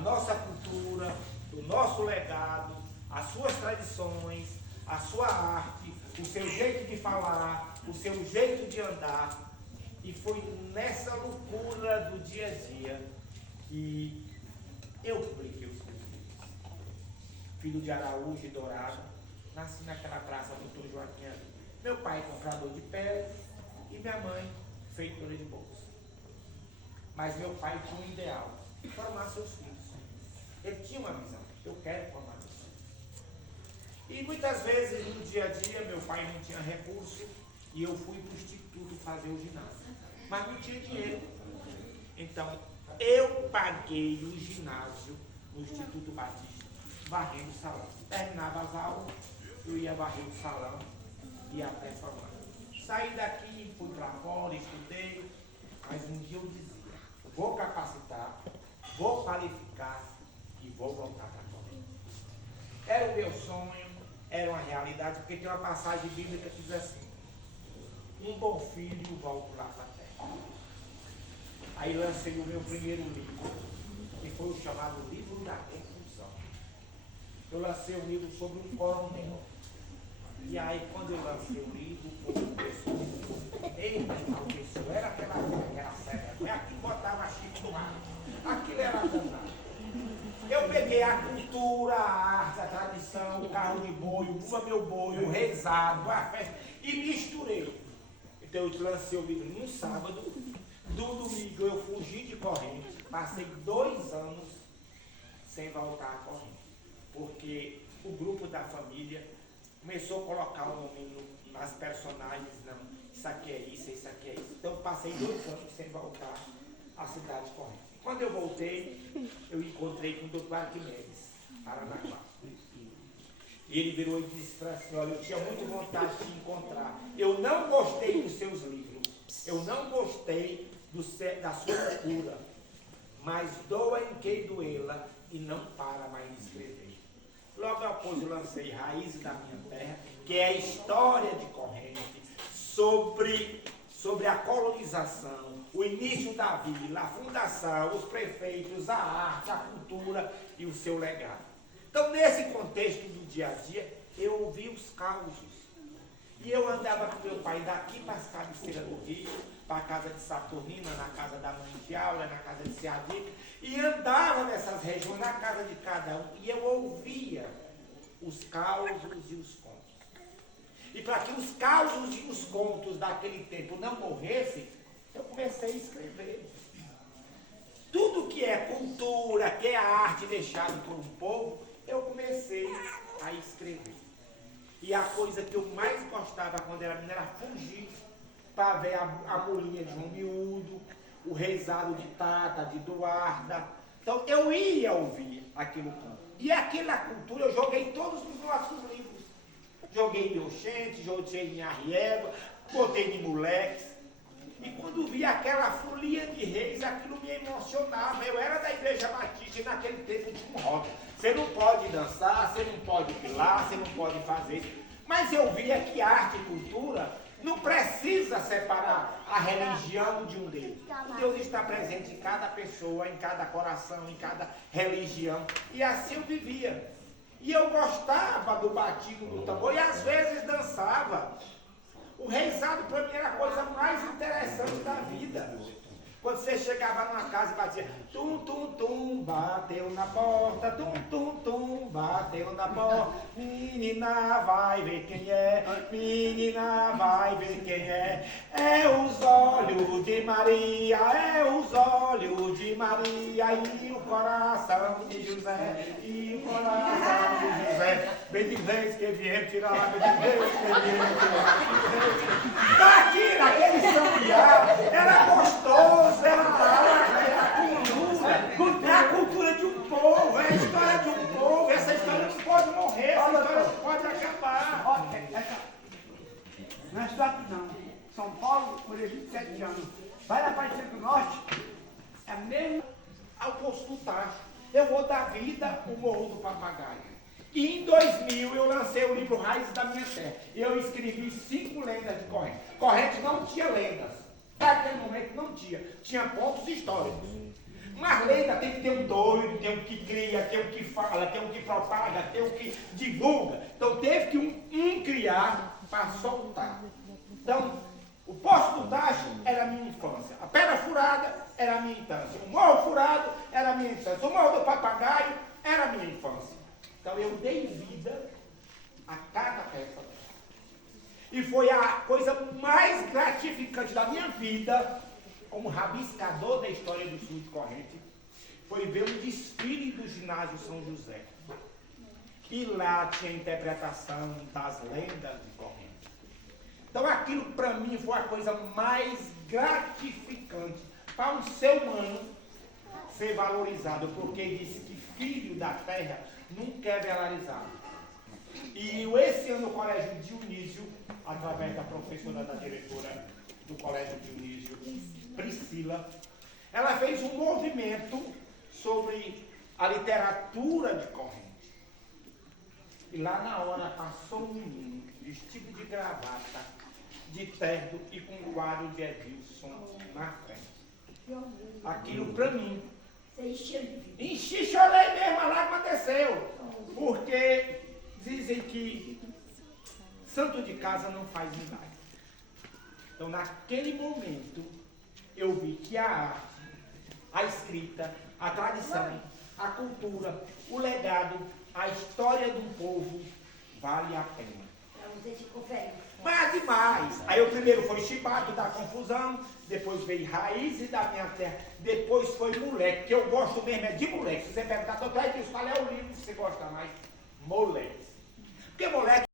nossa cultura, o nosso legado, as suas tradições, a sua arte, o seu jeito de falar, o seu jeito de andar. E foi nessa loucura do dia a dia que eu publiquei os meus livros. Filho de Araújo e Dourado, nasci naquela praça Doutor Joaquim ali. Meu pai comprador de pele e minha mãe feitora de bolsa. Mas meu pai tinha um ideal, formar seus filhos. Ele tinha uma visão, eu quero formar meus filhos. E muitas vezes no dia a dia meu pai não tinha recurso e eu fui para o instituto fazer o ginásio. Mas não tinha dinheiro. Então eu paguei o ginásio no Instituto Batista, varrendo o salão. Terminava as aulas, eu ia varrer o salão e até formar. Saí daqui, fui para fora, estudei, mas um dia eu dizia, vou capacitar, vou qualificar e vou voltar para a corrida. Era o meu sonho, era uma realidade, porque tem uma passagem bíblica que diz assim, um bom filho volta lá para a terra. Aí lancei o meu primeiro livro, que foi o chamado Livro da Confusão. Eu lancei um livro sobre um coronel. E aí, quando eu lancei o livro, o povo começou, eita, professor, era aquela cena, aqui botava chifre no ar, aquilo era danado. Eu peguei a cultura, a arte, a tradição, o carro de boi, o bumba meu boi, o rezado, a festa, e misturei. Então eu lancei o livro num sábado, do domingo eu fugi de corrente, passei 2 anos sem voltar a corrente, porque o grupo da família começou a colocar o nome nas personagens, não, isso aqui é isso, isso aqui é isso. Então passei 2 anos sem voltar à cidade de corrente. Quando eu voltei, eu encontrei com o Dr. Arquimedes, Paranaguá. E ele virou e disse para assim, olha, eu tinha muita vontade de te encontrar. Eu não gostei dos seus livros, eu não gostei da sua cultura, mas doa em quem doê-la e não para mais de escrever. Logo após eu lancei Raízes da Minha Terra, que é a história de Corrente, sobre a colonização, o início da vila, a fundação, os prefeitos, a arte, a cultura e o seu legado. Então, nesse contexto do dia a dia, eu ouvi os causos. E eu andava com meu pai daqui para as cabeceiras do rio, para a casa de Saturnina, na casa da mãe de Aula, na casa de Seadica, e andava nessas regiões, na casa de cada um, e eu ouvia os causos e os contos. E para que os causos e os contos daquele tempo não morressem, eu comecei a escrever. Tudo que é cultura, que é arte deixado por um povo, eu comecei a escrever. E a coisa que eu mais gostava quando era menina era fugir para ver a mulinha de João Miúdo, o rezado de Tata, de Eduarda. Então eu ia ouvir aquilo tudo. E aquela cultura eu joguei todos os nossos livros. Joguei em Oxente, joguei em Arrieba, botei em Moleques. E quando vi aquela folia de reis, aquilo me emocionava. Eu era da Igreja Batista e naquele tempo tinha um rótulo. Você não pode dançar, você não pode pilar, você não pode fazer. Mas eu via que arte e cultura não precisa separar a religião de um Deus. O Deus está presente em cada pessoa, em cada coração, em cada religião. E assim eu vivia. E eu gostava do batido do tambor e às vezes dançava. O reizado para mim era a coisa mais interessante da vida. Quando você chegava numa casa e batia, tum, tum, tum, bateu na porta, tum, tum, tum, bateu na porta, menina vai ver quem é, menina vai ver quem é, é os olhos de Maria, é os olhos de Maria, e o coração de José, e o coração de José, bem de vez que vier tirar lá, bem de vez que vier tirar, daqui naquele sambiá, era gostoso. Era a cultura de um povo, é a história de um povo, essa história não pode morrer, essa história não pode acabar. Não é cidade não. São Paulo, por 27 anos. Vai aparecer do norte, é mesmo ao posto do Tacho. Eu vou dar vida ao Morro do Papagaio. E em 2000 eu lancei o livro Raízes da Minha Terra. Eu escrevi 5 lendas de Corrente. Corrente não tinha lendas. Naquele momento não tinha. Tinha pontos históricos. Mas lenda tem que ter um doido, tem tem um que cria, tem um que fala, tem um que propaga, tem um que divulga. Então teve que um criar para soltar. Então, o Poço do Tacho era a minha infância. A Pedra Furada era a minha infância. O Morro Furado era a minha infância. O Morro do Papagaio era a minha infância. Então eu dei vida a cada peça dela. E foi a coisa mais gratificante da minha vida, como rabiscador da história do Sul de Corrente, foi ver um desfile do ginásio São José. E lá tinha interpretação das lendas de Corrente. Então aquilo para mim foi a coisa mais gratificante para um ser humano ser valorizado, porque disse que filho da terra nunca é valorizado. E esse ano o Colégio Dionísio, através da professora, da diretora do Colégio Dionísio, Priscila, ela fez um movimento sobre a literatura de Corrente. E lá na hora passou um menino vestido de gravata, de terno e com um quadro de Edilson na frente. Aquilo para mim. Você encheu de vida. Enchi, chorei mesmo, a lágrima desceu. Porque dizem que santo de casa não faz milagre. Então naquele momento eu vi que a arte, a escrita, a tradição, a cultura, o legado, a história do povo vale a pena. Para você te conferir. Mas demais. Aí o primeiro foi Chibata da confusão, depois veio Raízes da minha terra, depois foi Moleque, que eu gosto mesmo é de moleque. Se você perguntar, doutor, qual é o livro que você gosta mais? Moleque. Porque moleque